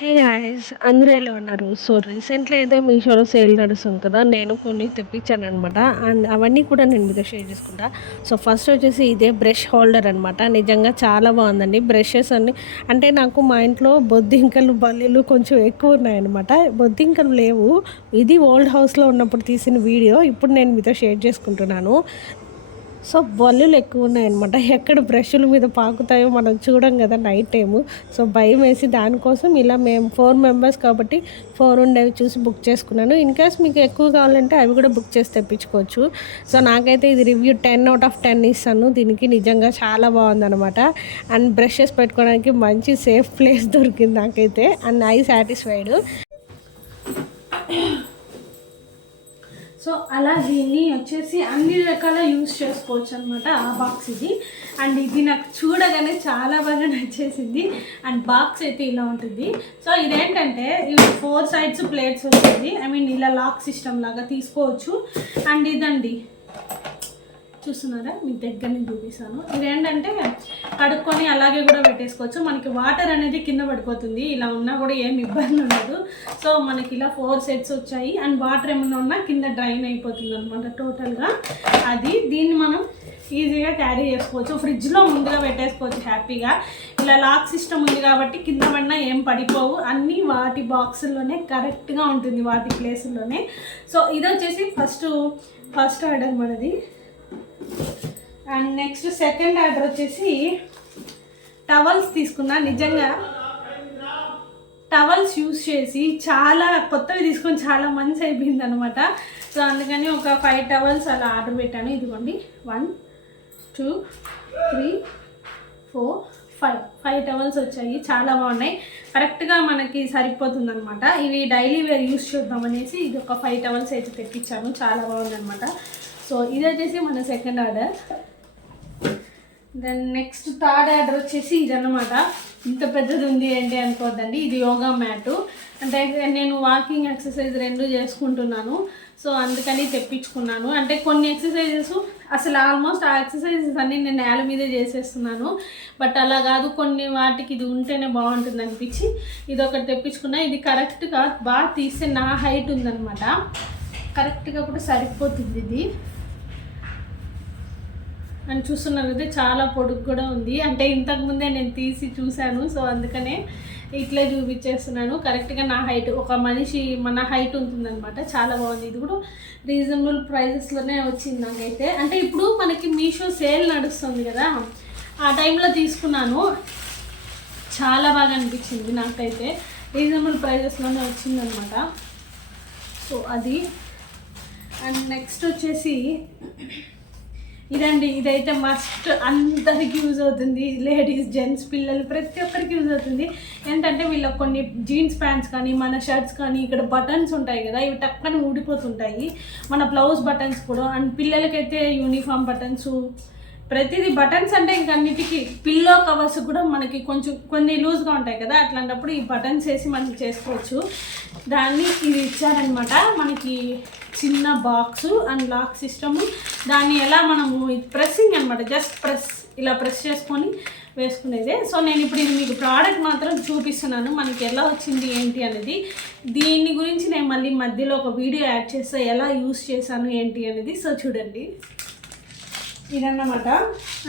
Hey guys అందరూ ఎలా ఉన్నారు? సో రీసెంట్లీ అయితే మీషోలో సేల్ నడుస్తుంది కదా, నేను కొన్ని తెప్పించాను అనమాట. అండ్ అవన్నీ కూడా నేను మీతో షేర్ చేసుకుంటా. సో ఫస్ట్ వచ్చేసి ఇదే బ్రష్ హోల్డర్ అనమాట. నిజంగా చాలా బాగుందండి. బ్రషెస్ అన్ని అంటే నాకు మా ఇంట్లో బొద్దింకలు బల్లీలు కొంచెం ఎక్కువ ఉన్నాయన్నమాట. బొద్దింకలు లేవు. ఇది ఓల్డ్ హౌస్లో ఉన్నప్పుడు తీసిన వీడియో ఇప్పుడు నేను మీతో షేర్ చేసుకుంటున్నాను. సో బల్లులు ఎక్కువ ఉన్నాయన్నమాట. ఎక్కడ బ్రష్ల మీద పాకుతాయో మనం చూడం కదా నైట్ టైము. సో భయం వేసి దానికోసం ఇలా మేము 4 మెంబర్స్ కాబట్టి 4 ఉండేవి చూసి బుక్ చేసుకున్నాను. ఇన్ కేస్ మీకు ఎక్కువ కావాలంటే అవి కూడా బుక్ చేసి తెప్పించుకోవచ్చు. సో నాకైతే ఇది రివ్యూ 10/10 ఇస్తాను. దీనికి నిజంగా చాలా బాగుందన్నమాట. అండ్ బ్రషెస్ పెట్టుకోవడానికి మంచి సేఫ్ ప్లేస్ దొరికింది నాకైతే. And I satisfied. సో అలా దీన్ని వచ్చేసి అన్ని రకాల యూస్ చేసుకోవచ్చు అనమాట. ఆ బాక్స్ ఇది. అండ్ ఇది నాకు చూడగానే చాలా బాగా నచ్చేసింది. అండ్ బాక్స్ అయితే ఇలా ఉంటుంది. సో ఇదేంటంటే ఇవి 4 సైడ్స్ ప్లేట్స్ వచ్చేది. ఐ మీన్ ఇలా లాక్ సిస్టమ్ లాగా తీసుకోవచ్చు. అండ్ ఇదండి చూస్తున్నారా, మీ దగ్గర నుంచి చూపిస్తాను. ఇదేంటంటే కడుక్కొని అలాగే కూడా పెట్టేసుకోవచ్చు. మనకి వాటర్ అనేది కింద పడిపోతుంది. ఇలా ఉన్నా కూడా ఏం ఇబ్బంది ఉండదు. సో మనకి ఇలా 4 సెట్స్ వచ్చాయి. అండ్ వాటర్ ఏమైనా ఉన్నా కింద డ్రైన్ అయిపోతుంది అనమాట టోటల్గా. దీన్ని మనం ఈజీగా క్యారీ చేసుకోవచ్చు. ఫ్రిడ్జ్లో ముందుగా పెట్టేసుకోవచ్చు హ్యాపీగా. ఇలా లాక్ సిస్టమ్ ఉంది కాబట్టి కింద పడినా ఏం పడిపోవు. అన్నీ వాటి బాక్సుల్లోనే కరెక్ట్గా ఉంటుంది, వాటి ప్లేసుల్లోనే. సో ఇది వచ్చేసి ఫస్ట్ ఆర్డర్ మనది. అండ్ నెక్స్ట్ సెకండ్ ఆర్డర్ వచ్చేసి టవల్స్ తీసుకున్నా. నిజంగా టవల్స్ యూస్ చేసి చాలా కొత్తవి తీసుకొని చాలా మంచి అయిపోయింది అనమాట. సో అందుకని ఒక 5 టవల్స్ అలా ఆర్డర్ పెట్టాను. ఇదిగోండి 1 2 3 4 5 టవల్స్ వచ్చాయి. చాలా బాగున్నాయి, కరెక్ట్గా మనకి సరిపోతుంది అనమాట. ఇవి డైలీ వేర్ యూస్ చేద్దాం అనేసి ఇది ఒక 5 టవల్స్ అయితే తెప్పించాను. చాలా బాగుందన్నమాట. సో ఇది వచ్చేసి మన second order. Then next third order వచ్చేసి ఇదన్నమాట. ఇంత పెద్దది ఉంది ఏంటి అనుకోవద్దండి. ఇది యోగా మ్యాటు. అంటే నేను వాకింగ్ ఎక్సర్సైజ్ 2 చేసుకుంటున్నాను. సో అందుకని తెప్పించుకున్నాను. అంటే కొన్ని ఎక్సర్సైజెస్ అసలు ఆల్మోస్ట్ ఆ ఎక్సర్సైజెస్ అన్నీ నేను నేల మీదే చేసేస్తున్నాను. బట్ అలా కాదు, కొన్ని వాటికి ఇది ఉంటేనే బాగుంటుంది అనిపించి ఇది ఒకటి తెప్పించుకున్నా. ఇది కరెక్ట్గా బాగా తీస్తే నా హైట్ ఉందన్నమాట. కరెక్ట్గా కూడా సరిపోతుంది ఇది. అని చూస్తున్నారు కదా, చాలా పొడుగు కూడా ఉంది. అంటే ఇంతకుముందే నేను తీసి చూశాను. సో అందుకనే ఇట్లే చూపించేస్తున్నాను. కరెక్ట్గా నా హైట్, ఒక మనిషి మన హైట్ ఉంటుందన్నమాట. చాలా బాగుంది. ఇది కూడా రీజనబుల్ ప్రైజెస్లోనే వచ్చింది నాకైతే. అంటే ఇప్పుడు మనకి మీషో సేల్ నడుస్తుంది కదా, ఆ టైంలో తీసుకున్నాను. చాలా బాగా అనిపించింది నాకైతే. రీజనబుల్ ప్రైజెస్లోనే వచ్చిందనమాట. సో అది. అండ్ నెక్స్ట్ వచ్చేసి ఇదండి. ఇదైతే మస్ట్ అందరికి యూజ్ అవుతుంది. లేడీస్, జెంట్స్, పిల్లలు ప్రతి ఒక్కరికి యూజ్ అవుతుంది. ఏంటంటే వీళ్ళకి కొన్ని జీన్స్ ప్యాంట్స్ కానీ మన షర్ట్స్ కానీ ఇక్కడ బటన్స్ ఉంటాయి కదా, ఇవి టక్కన ఊడిపోతుంటాయి. మన బ్లౌజ్ బటన్స్ కూడా. అండ్ పిల్లలకైతే యూనిఫామ్ బటన్స్, ప్రతిదీ బటన్స్. అంటే ఇంకన్నిటికీ పిల్లో కవర్స్ కూడా మనకి కొంచెం కొన్ని లూజ్గా ఉంటాయి కదా, అట్లాంటప్పుడు ఈ బటన్స్ వేసి మనం చేసుకోవచ్చు. దాన్ని ఇది ఇచ్చారనమాట మనకి చిన్న బాక్సు అండ్ లాక్ సిస్టము. దాన్ని ఎలా మనము ప్రెస్సింగ్ అనమాట, జస్ట్ ఇలా ప్రెస్ చేసుకొని వేసుకునేదే. సో నేను ఇప్పుడు ఇది మీకు ప్రోడక్ట్ మాత్రం చూపిస్తున్నాను, మనకి ఎలా వచ్చింది ఏంటి అనేది. దీని గురించి నేను మళ్ళీ మధ్యలో ఒక వీడియో యాడ్ చేస్తే ఎలా యూస్ చేశాను ఏంటి అనేది. సో చూడండి, ఇదన్నమాట.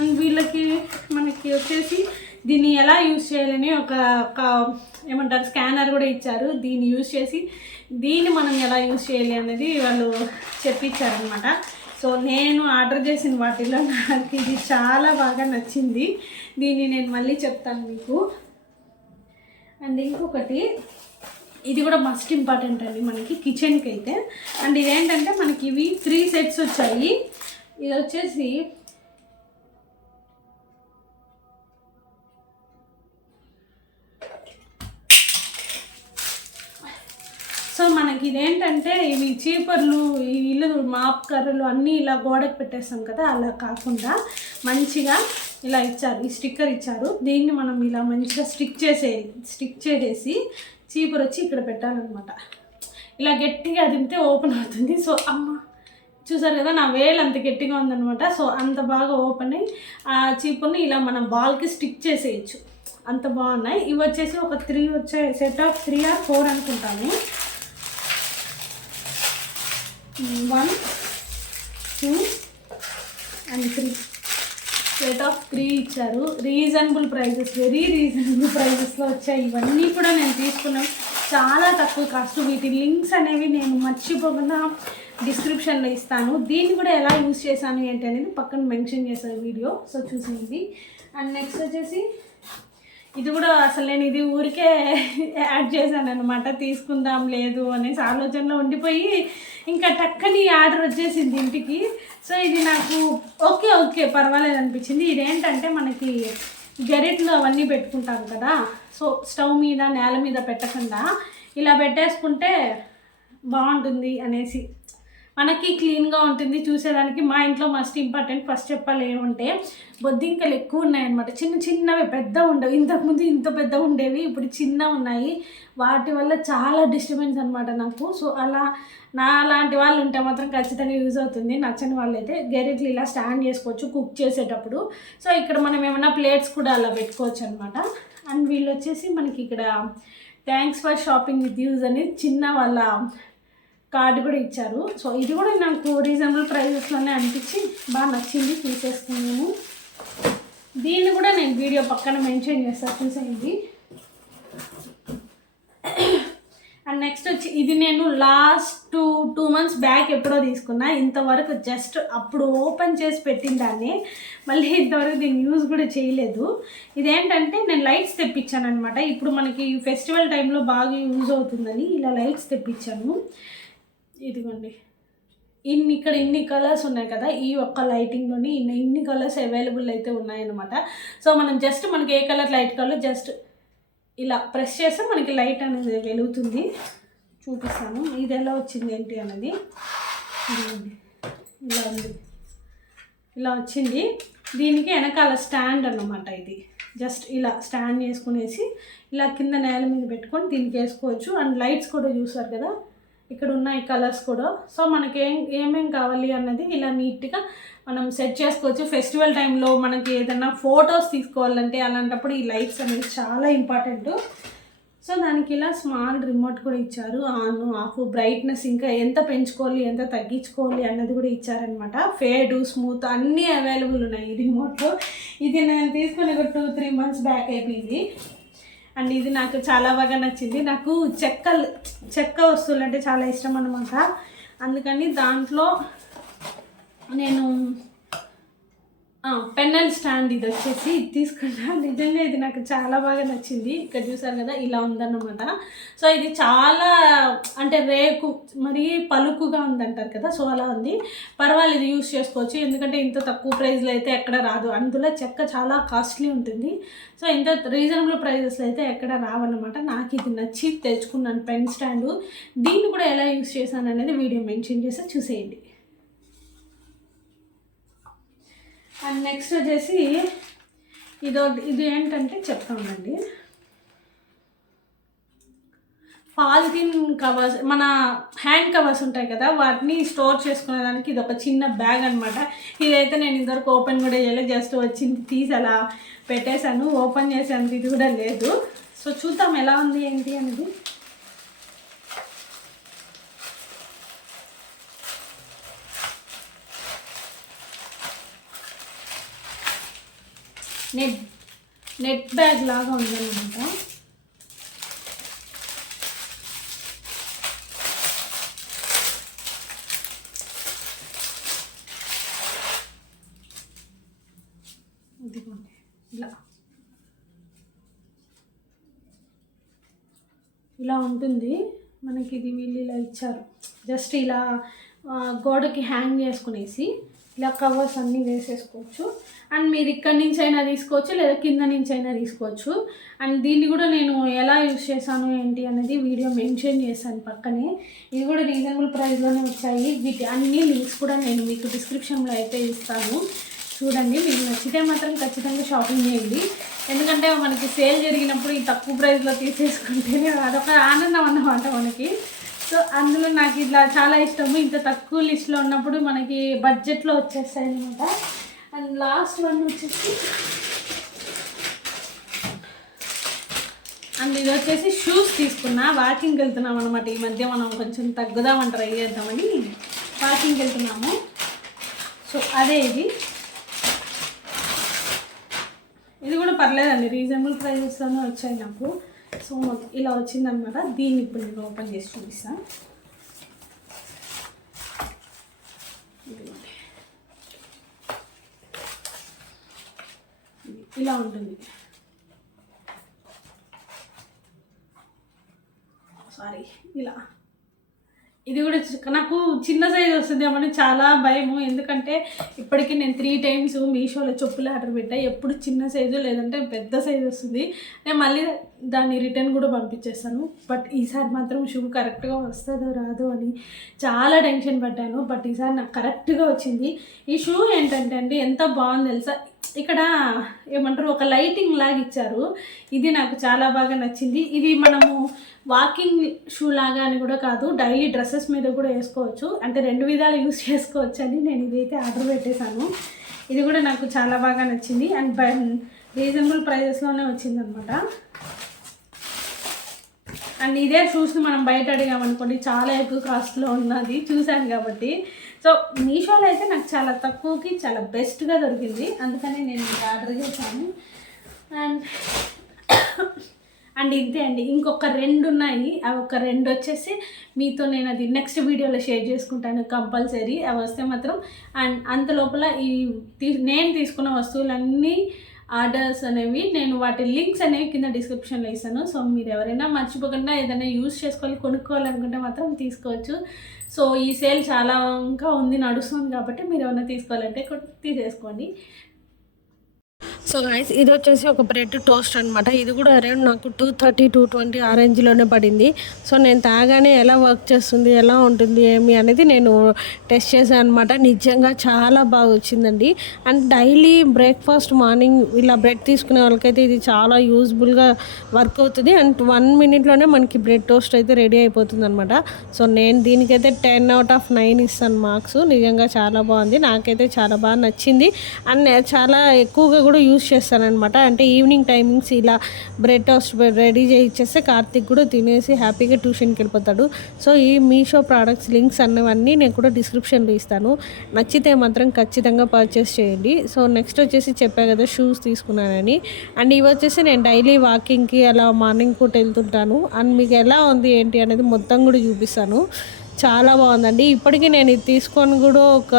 అండ్ వీళ్ళకి మనకి వచ్చేసి దీన్ని ఎలా యూజ్ చేయాలని ఒక ఏమంటారు స్కానర్ కూడా ఇచ్చారు. దీన్ని యూజ్ చేసి దీన్ని మనం ఎలా యూజ్ చేయాలి అనేది వాళ్ళు చెప్పించారనమాట. సో నేను ఆర్డర్ చేసిన వాటిలో నాకు ఇది చాలా బాగా నచ్చింది. దీన్ని నేను మళ్ళీ చెప్తాను మీకు. అండ్ ఇంకొకటి, ఇది కూడా మస్ట్ ఇంపార్టెంట్ అండి మనకి కిచెన్కి అయితే. అండ్ ఇదేంటంటే మనకి ఇవి 3 సెట్స్ వచ్చాయి. ఇది వచ్చేసి సో మనకి ఇదేంటంటే ఇవి చీపర్లు, ఈ ఇల్లు మాప్ కర్రలు అన్నీ ఇలా గోడకు పెట్టేస్తాం కదా, అలా కాకుండా మంచిగా ఇలా ఇచ్చారు. ఈ స్టిక్కర్ ఇచ్చారు. దీన్ని మనం ఇలా మంచిగా స్టిక్ చేసేసి చీపర్ వచ్చి ఇక్కడ పెట్టాలన్నమాట. ఇలా గట్టిగా అదిమితే ఓపెన్ అవుతుంది. సో చూసారు కదా, నా వేలు అంత గట్టిగా ఉందనమాట. సో అంత బాగా ఓపెన్ అయ్యి ఆ చీపుర్ని ఇలా మనం బాల్కి స్టిక్ చేసేయచ్చు. అంత బాగున్నాయి. ఇవి వచ్చేసి ఒక 3 వచ్చాయి, సెట్ ఆఫ్ 3 or 4 అనుకుంటాను. 1 2 and 3 సెట్ ఆఫ్ 3 ఇచ్చారు. రీజనబుల్ ప్రైజెస్, వెరీ రీజనబుల్ ప్రైజెస్లో వచ్చాయి. ఇవన్నీ కూడా నేను తీసుకున్నాను చాలా తక్కువ కాస్ట్. వీటి లింక్స్ అనేవి నేను మర్చిపోకుండా డిస్క్రిప్షన్లో ఇస్తాను. దీన్ని కూడా ఎలా యూజ్ చేశాను ఏంటి అనేది పక్కన మెన్షన్ చేశాను వీడియో, సో చూసేయండి. అండ్ నెక్స్ట్ వచ్చేసి ఇది కూడా అసలు నేను ఇది ఊరికే యాడ్ చేశాను అనమాట, తీసుకుందాం లేదు అనేసి ఆలోచనలో ఉండిపోయి ఇంకా టక్కని ఆర్డర్ వచ్చేసింది ఇంటికి. సో ఇది నాకు ఓకే పర్వాలేదు అనిపించింది. ఇదేంటంటే మనకి గెరెట్లు అవన్నీ పెట్టుకుంటాం కదా, సో స్టవ్ మీద నేల మీద పెట్టకుండా ఇలా పెట్టేసుకుంటే బాగుంటుంది అనేసి, మనకి క్లీన్గా ఉంటుంది చూసేదానికి. మా ఇంట్లో మస్ట్ ఇంపార్టెంట్ ఫస్ట్ చెప్పాలి ఏమంటే బొద్దింకలు ఎక్కువ ఉన్నాయన్నమాట. చిన్నవి, పెద్ద ఉండవు. ఇంతకుముందు ఇంత పెద్ద ఉండేవి, ఇప్పుడు చిన్న ఉన్నాయి. వాటి వల్ల చాలా డిస్టర్బెన్స్ అనమాట నాకు. సో అలా నా లాంటి వాళ్ళు ఉంటే మాత్రం ఖచ్చితంగా యూజ్ అవుతుంది. నచ్చని వాళ్ళైతే గెరెట్లు ఇలా స్టాండ్ చేసుకోవచ్చు కుక్ చేసేటప్పుడు. సో ఇక్కడ మనం ఏమైనా ప్లేట్స్ కూడా అలా పెట్టుకోవచ్చు అనమాట. అండ్ వీళ్ళు వచ్చేసి మనకి ఇక్కడ thanks for shopping with use అని చిన్న వాళ్ళ కార్డు కూడా ఇచ్చారు. సో ఇది కూడా నాకు రీజనబుల్ ప్రైజెస్లోనే అనిపించి బాగా నచ్చింది, తీసేసుకున్నాము. దీన్ని కూడా నేను వీడియో పక్కన మెన్షన్ చేస్తాను, చూసేయండి. అండ్ నెక్స్ట్ వచ్చి ఇది నేను లాస్ట్ 2 months బ్యాక్ ఎప్పుడో తీసుకున్నా. ఇంతవరకు జస్ట్ అప్పుడు ఓపెన్ చేసి పెట్టిన దాన్ని, మళ్ళీ ఇంతవరకు దీన్ని యూజ్ కూడా చేయలేదు. ఇదేంటంటే నేను లైట్స్ తెప్పించాను అనమాట. ఇప్పుడు మనకి ఫెస్టివల్ టైంలో బాగా యూజ్ అవుతుందని ఇలా లైట్స్ తెప్పించాను. ఇదిగోండి, ఇక్కడ ఇన్ని కలర్స్ ఉన్నాయి కదా, ఈ ఒక్క లైటింగ్లోని ఇన్ని కలర్స్ అవైలబుల్ అయితే ఉన్నాయన్నమాట. సో మనం జస్ట్ మనకి ఏ కలర్ లైట్ కావాలో జస్ట్ ఇలా ప్రెస్ చేస్తే మనకి లైట్ అనేది వెలుగుతుంది. చూపిస్తాను ఇది ఎలా వచ్చింది ఏంటి అనేది. ఇలా ఉంది, ఇలా వచ్చింది. దీనికి వెనకాల స్టాండ్ అన్నమాట. ఇది జస్ట్ ఇలా స్టాండ్ చేసుకునేసి ఇలా కింద నేల మీద పెట్టుకొని దీనికి వేసుకోవచ్చు. అండ్ లైట్స్ కూడా చూసారు కదా, ఇక్కడ ఉన్నాయి కలర్స్ కూడా. సో మనకి ఏమేం కావాలి అన్నది ఇలా నీట్గా మనం సెట్ చేసుకోవచ్చు. ఫెస్టివల్ టైంలో మనకి ఏదైనా ఫొటోస్ తీసుకోవాలంటే అలాంటప్పుడు ఈ లైట్స్ అనేది చాలా ఇంపార్టెంట్. సో దానికి ఇలా స్మాల్ రిమోట్ కూడా ఇచ్చారు, ఆన్ ఆఫ్, బ్రైట్నెస్ ఇంకా ఎంత పెంచుకోవాలి ఎంత తగ్గించుకోవాలి అన్నది కూడా ఇచ్చారనమాట. ఫేడ్ స్మూత్ అన్నీ అవైలబుల్ ఉన్నాయి ఈ రిమోట్లో. ఇది నేను తీసుకుని ఒక 2-3 months బ్యాక్ అయిపోయింది. అండ్ ఇది నాకు చాలా బాగా నచ్చింది. నాకు చెక్క వస్తువులు అంటే చాలా ఇష్టం అన్నమాట. అందుకని దాంట్లో నేను పెన్నల్ స్టాండ్ ఇది వచ్చేసి తీసుకున్నా. నిజంగా ఇది నాకు చాలా బాగా నచ్చింది. ఇక్కడ చూసారు కదా ఇలా ఉందన్నమాట. సో ఇది చాలా అంటే రేకు మరీ పలుకుగా ఉందంటారు కదా, సో అలా ఉంది. పర్వాలేదు, యూస్ చేసుకోవచ్చు. ఎందుకంటే ఇంత తక్కువ ప్రైస్లో అయితే ఎక్కడ రాదు. అందులో చెక్క చాలా కాస్ట్లీ ఉంటుంది. సో ఇంత రీజనబుల్ ప్రైజెస్లో అయితే ఎక్కడ రావన్నమాట. నాకు ఇది నచ్చి తెచ్చుకున్నాను పెన్ స్టాండు. దీన్ని కూడా ఎలా యూస్ చేశాను అనేది వీడియో మెన్షన్ చేసి చూసేయండి. అండ్ నెక్స్ట్ వచ్చేసి ఇది ఏంటంటే చెప్తామండి, పాలిథిన్ కవర్స్, మన హ్యాండ్ కవర్స్ ఉంటాయి కదా, వాటిని స్టోర్ చేసుకునేదానికి ఇది ఒక చిన్న బ్యాగ్ అనమాట. ఇదైతే నేను ఇంతవరకు ఓపెన్ కూడా చేయలేదు, జస్ట్ వచ్చింది తీసి అలా పెట్టేశాను. ఓపెన్ చేసేంత ఇది కూడా లేదు. సో చూద్దాం ఎలా ఉంది ఏంటి అనేది. నెట్ బ్యాగ్ లాగా ఉందన్నమాట. ఇదిగోండి ఇలా ఉంటుంది మనకి. ఇది వీళ్ళు ఇలా ఇచ్చారు, జస్ట్ ఇలా గోడకి హ్యాంగ్ చేసుకునేసి ఇలా కవర్స్ అన్నీ వేసేసుకోవచ్చు. అండ్ మీరు ఇక్కడి నుంచి అయినా తీసుకోవచ్చు లేదా కింద నుంచి అయినా తీసుకోవచ్చు. అండ్ దీన్ని కూడా నేను ఎలా యూజ్ చేశాను ఏంటి అనేది వీడియో మెన్షన్ చేశాను పక్కనే. ఇది కూడా రీజనబుల్ ప్రైస్లోనే వచ్చాయి. వీటి అన్ని లింక్స్ కూడా నేను మీకు డిస్క్రిప్షన్లో అయితే ఇస్తాను, చూడండి. మీకు నచ్చితే మాత్రం ఖచ్చితంగా షాపింగ్ చేయండి. ఎందుకంటే మనకి సేల్ జరిగినప్పుడు ఈ తక్కువ ప్రైస్లో తీసేసుకుంటేనే అదొక ఆనందం అన్నమాట మనకి. సో అందులో నాకు ఇట్లా చాలా ఇష్టము. ఇంత తక్కువ లిస్ట్లో ఉన్నప్పుడు మనకి బడ్జెట్లో వచ్చేస్తాయి అన్నమాట. అండ్ లాస్ట్ వన్ వచ్చేసి అండ్ ఇది వచ్చేసి షూస్ తీసుకున్నా. వాకింగ్కి వెళ్తున్నాం అనమాట. ఈ మధ్య మనం కొంచెం తగ్గుదామని ట్రై చేద్దామని వాకింగ్కి వెళ్తున్నాము. సో అదే ఇది కూడా పర్లేదండి, రీజనబుల్ ప్రైజెస్లోనే వచ్చాయి నాకు. సో ఇలా వచ్చిందనమాట. దీన్ని ఇప్పుడు నేను ఓపెన్ చేసి చూపిస్తాను. ఇలా ఉంటుంది. సారీ, ఇలా ఇది కూడా నాకు చిన్న సైజ్ వస్తుంది ఏమని చాలా భయము. ఎందుకంటే ఇప్పటికీ నేను 3 times మీషోలో చెప్పులు ఆర్డర్ పెట్టా. ఎప్పుడు చిన్న సైజు లేదంటే పెద్ద సైజు వస్తుంది. నేను మళ్ళీ దాన్ని రిటర్న్ కూడా పంపించేస్తాను. బట్ ఈసారి మాత్రం షూ కరెక్ట్గా వస్తుందో రాదో అని చాలా టెన్షన్ పడ్డాను. బట్ ఈసారి నాకు కరెక్ట్గా వచ్చింది. ఈ షూ ఏంటంటే అండి ఎంత బాగుంది తెలుసా, ఇక్కడ ఏమంటారు ఒక లైటింగ్ లాగా ఇచ్చారు. ఇది నాకు చాలా బాగా నచ్చింది. ఇది మనము వాకింగ్ షూ లాగా అని కూడా కాదు, డైలీ డ్రెస్సెస్ మీద కూడా వేసుకోవచ్చు. అంటే 2 విధాలు యూస్ చేసుకోవచ్చు అని నేను ఇదైతే ఆర్డర్ పెట్టేశాను. ఇది కూడా నాకు చాలా బాగా నచ్చింది. అండ్ రీజనబుల్ ప్రైజెస్లోనే వచ్చిందనమాట. అండ్ ఇదే షూస్ని మనం బయట అడిగామనుకోండి చాలా ఎక్కువ కాస్ట్లో ఉన్నది చూశాను కాబట్టి. సో మీషోలో అయితే నాకు చాలా తక్కువకి చాలా బెస్ట్గా దొరికింది. అందుకని నేను ఆర్డర్ చేశాను. అండ్ ఇంతే అండి, ఇంకొక 2 ఉన్నాయి. అవి ఒక 2 వచ్చేసి మీతో నేను అది నెక్స్ట్ వీడియోలో షేర్ చేసుకుంటాను కంపల్సరీ. అవి వస్తే మాత్రం. అండ్ అంత లోపల నేను తీసుకున్న వస్తువులన్నీ ఆర్డర్స్ అనేవి నేను వాటి లింక్స్ అనేవి కింద డిస్క్రిప్షన్లో ఇస్తాను. సో మీరు ఎవరైనా మర్చిపోకుండా ఏదైనా యూజ్ కొనుక్కోవాలనుకుంటే మాత్రం తీసుకోవచ్చు. సో ఈ సేల్ చాలా ఇంకా ఉంది, నడుస్తుంది కాబట్టి మీరు ఏమైనా తీసుకోవాలంటే తీసేసుకోండి. సో గైస్ ఇది వచ్చేసి ఒక బ్రెడ్ టోస్ట్ అనమాట. ఇది కూడా అరౌండ్ నాకు 230 220 ఆ రేంజ్లోనే పడింది. సో నేను తాగానే ఎలా వర్క్ చేస్తుంది, ఎలా ఉంటుంది ఏమి అనేది నేను టెస్ట్ చేశాను అనమాట. నిజంగా చాలా బాగా వచ్చిందండి. అండ్ డైలీ బ్రేక్ఫాస్ట్ మార్నింగ్ ఇలా బ్రెడ్ తీసుకునే వాళ్ళకైతే ఇది చాలా యూజ్ఫుల్గా వర్క్ అవుతుంది. అండ్ 1 minute మనకి బ్రెడ్ టోస్ట్ అయితే రెడీ అయిపోతుంది అనమాట. సో నేను దీనికైతే 10 out of 9 ఇస్తాను మార్క్స్. నిజంగా చాలా బాగుంది, నాకైతే చాలా బాగా నచ్చింది. అండ్ చాలా ఎక్కువగా కూడా యూజ్ చేస్తానన్నమాట. అంటే ఈవినింగ్ టైమింగ్స్ ఇలా బ్రెడ్ టోస్ట్ రెడీ చేయించేస్తే కార్తిక్ కూడా తినేసి హ్యాపీగా ట్యూషన్కి వెళ్ళిపోతాడు. సో ఈ మీషో ప్రోడక్ట్స్ లింక్స్ అన్నవన్నీ నేను కూడా డిస్క్రిప్షన్లో ఇస్తాను. నచ్చితే మాత్రం ఖచ్చితంగా పర్చేస్ చేయండి. సో నెక్స్ట్ వచ్చేసి చెప్పా కదా షూస్ తీసుకున్నానని. అండ్ ఇవి వచ్చేసి నేను డైలీ వాకింగ్కి అలా మార్నింగ్ పూట వెళ్తుంటాను. అండ్ మీకు ఎలా ఉంది ఏంటి అనేది మొత్తం కూడా చూపిస్తాను. చాలా బాగుందండి. ఇప్పటికీ నేను ఇది తీసుకొని కూడా ఒక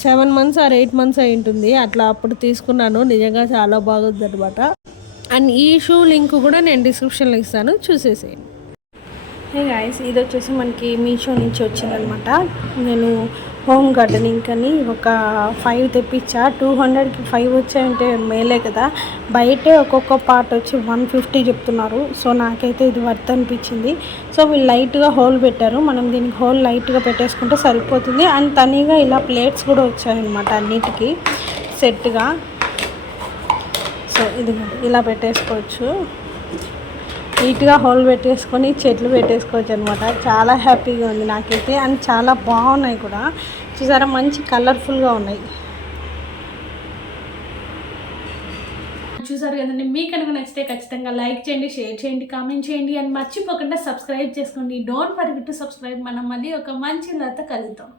7 months or 8 months అయి ఉంటుంది. అట్లా అప్పుడు తీసుకున్నాను. నిజంగా చాలా బాగుంది అనమాట. అండ్ ఈ షూ లింక్ కూడా నేను డిస్క్రిప్షన్లో ఇస్తాను, చూసేసేయండి. హే గాయస్, ఇది వచ్చేసి మనకి మీషో నుంచి వచ్చిందనమాట. నేను హోమ్ గార్డెనింగ్ అని ఒక 5 తెప్పించా. 200కి 5 వచ్చాయంటే మేలే కదా. బయటే ఒక్కొక్క పార్ట్ వచ్చి 150 చెప్తున్నారు. సో నాకైతే ఇది వర్త్ అనిపించింది. సో వీళ్ళు లైట్గా హోల్ పెట్టారు, మనం దీనికి హోల్ లైట్గా పెట్టేసుకుంటే సరిపోతుంది. అండ్ తనీగా ఇలా ప్లేట్స్ కూడా వచ్చాయన్నమాట అన్నిటికీ సెట్గా. సో ఇది ఇలా పెట్టేసుకోవచ్చు, నీట్గా హోల్ పెట్టేసుకొని చెట్లు పెట్టేసుకోవచ్చు అనమాట. చాలా హ్యాపీగా ఉంది నాకైతే. అండ్ చాలా బాగున్నాయి కూడా, చూసారా మంచి కలర్ఫుల్గా ఉన్నాయి. చూసారు కదండి, మీకు కనుక నచ్చితే ఖచ్చితంగా లైక్ చేయండి, షేర్ చేయండి, కామెంట్ చేయండి. అండ్ మర్చిపోకుండా సబ్స్క్రైబ్ చేసుకోండి. Don't forget to subscribe. మనం మళ్ళీ ఒక మంచి లత కలుద్దాం.